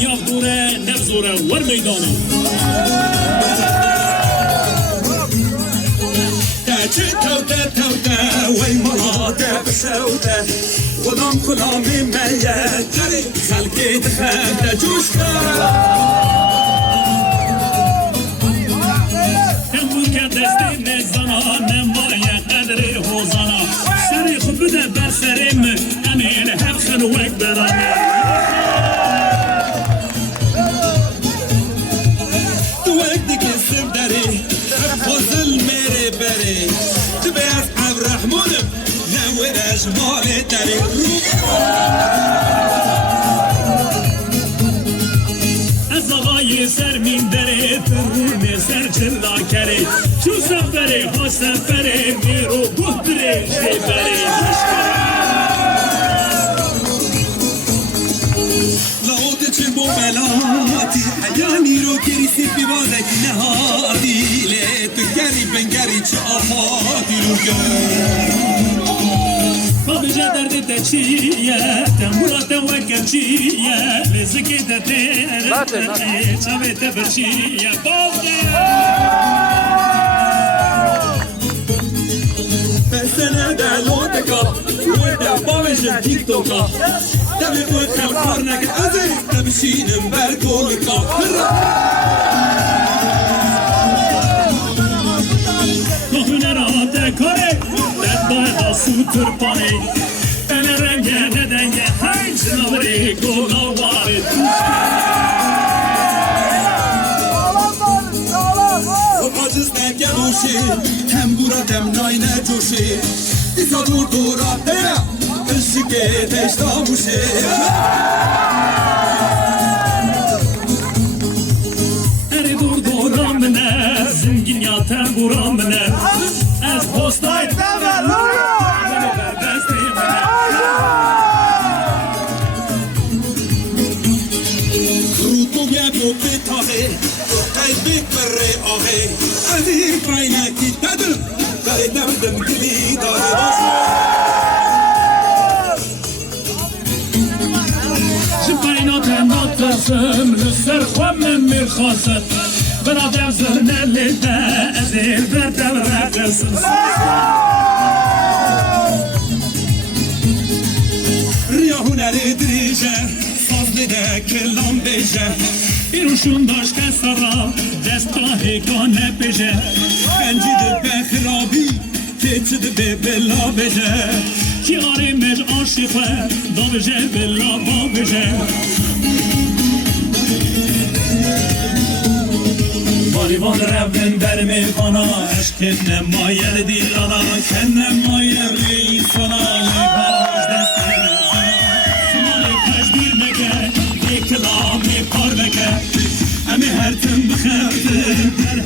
دنیا دوره نفزوره ور میدانه توته توته وی ملاده بسوته غلام غلامی میت خلقی دخل جوش تنبو که دستی نزانا نمایه قدر حوزانا سری خود بده برسریم امین هم خلوک برانه دوک دیگه سب داری فضل میره بری تو بیاز عبرحمونم نویر اجمال داری از آقای سر مین داره فرون سر چلا کره چو سفره ها سفره میرو بودره شبره لعوت چه بو بلاتی حیانی رو گریسی بیوازک نهادی لی تو گری بنگری چه آفادی رو گر بابجا درد تچیه تمورات وکر چیه رزقی تتره چاوه تبچیه بابجا بسنه دلوتکا ویده بابجا تیک توکا دمی خوی خلقار نگه ازی دمشینم بر گولکا هنرات کاره دادا سوتر پانی بن رنگ ندنگ هنگ نوری گلاواری عاجز نگلوشی تنبورا دمنای نجوشی ایسا دور دورا دیره اشکه تشتا موشی اری دور دورا منه زنگین یا تنبورا منه از پستای قلبك بري آهي عزيز عينك تدل داري دمدم دلي داري جبينات نطرسم لسر خوام مرخاصة برادر زرنا لدا أزير بردم راقصم رياهونا لدريجة صاصل دا كلام بيجة ایروشون داشت که سرا دستگاهی کنه بشه خنجی ده به خرابی که ده به بلا بشه کی آریمش عاشقه دا بشه بلا با بشه بالیوان رفتن در میخانا عشق نمایر دیلانا که نمایر لیسانا لیباش دسته سمال تجدیر نکه یک کلامی کار بکه همه هر تن بخرده در